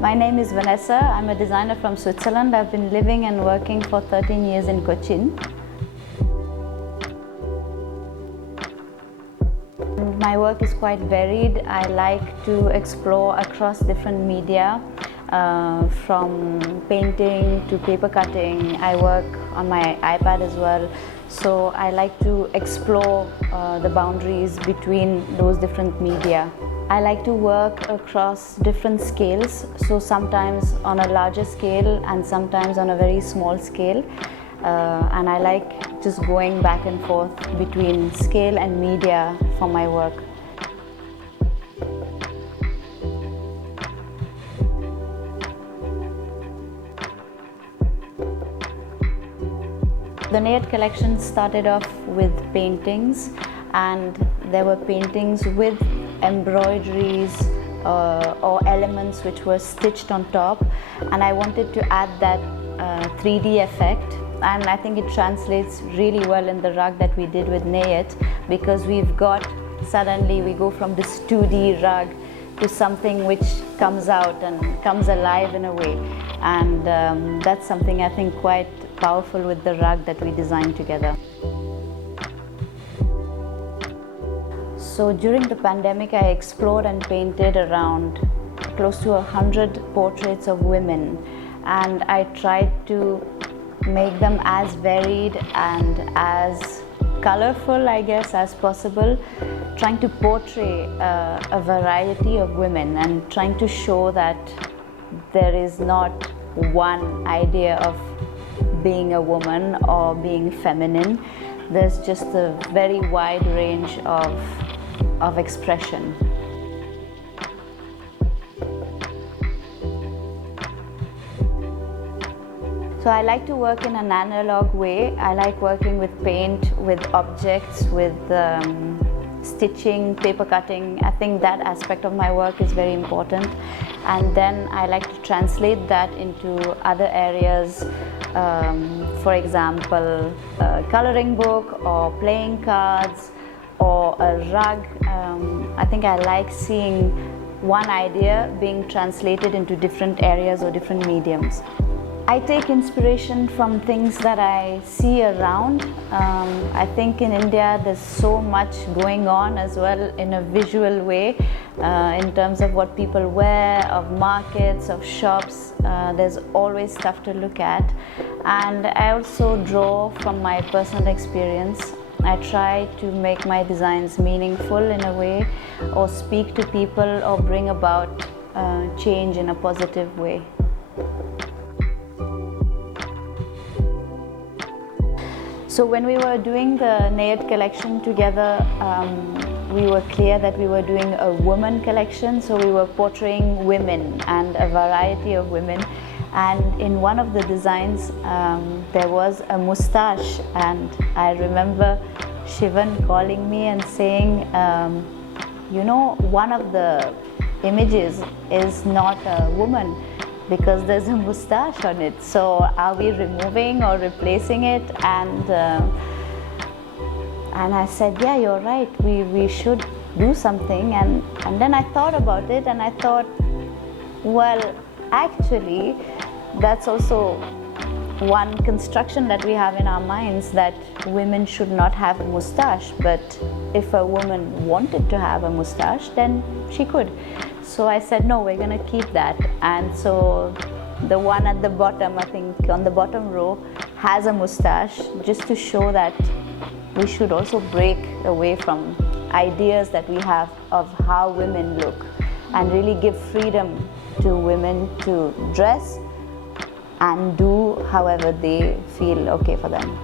My name is Vanessa. I'm a designer from Switzerland. I've been living and working for 13 years in Cochin. My work is quite varied. I like to explore across different media, from painting to paper cutting. I work on my iPad as well. So I like to explore the boundaries between those different media. I like to work across different scales, so sometimes on a larger scale and sometimes on a very small scale. And I like just going back and forth between scale and media for my work. The Neytt collection started off with paintings, and there were paintings with embroideries or elements which were stitched on top, and I wanted to add that 3D effect, and I think it translates really well in the rug that we did with Neytt, because suddenly we go from this 2D rug to something which comes out and comes alive in a way, and that's something I think quite powerful with the rug that we designed together. So during the pandemic, I explored and painted around close to 100 portraits of women, and I tried to make them as varied and as colorful, I guess, as possible, trying to portray a variety of women and trying to show that there is not one idea of being a woman or being feminine. There's just a very wide range of expression. So I like to work in an analog way. I like working with paint, with objects, with stitching, paper cutting. I think that aspect of my work is very important. And then I like to translate that into other areas. For example, a coloring book or playing cards or a rug. I think I like seeing one idea being translated into different areas or different mediums. I take inspiration from things that I see around. I think in India there's so much going on as well in a visual way, in terms of what people wear, of markets, of shops. There's always stuff to look at. And I also draw from my personal experience. I try to make my designs meaningful in a way, or speak to people, or bring about change in a positive way. So when we were doing the Neytt collection together, we were clear that we were doing a woman collection, so we were portraying women and a variety of women. And in one of the designs, there was a moustache, and I remember Shivan calling me and saying, you know, one of the images is not a woman, because there's a moustache on it. So are we removing or replacing it? And I said, yeah, you're right, we should do something. And then I thought about it, and I thought, well, actually, that's also one construction that we have in our minds, that women should not have a moustache. But if a woman wanted to have a moustache, then she could. So I said, no, we're going to keep that. And so the one at the bottom, I think on the bottom row, has a moustache, just to show that we should also break away from ideas that we have of how women look, and really give freedom to women to dress and do however they feel okay for them.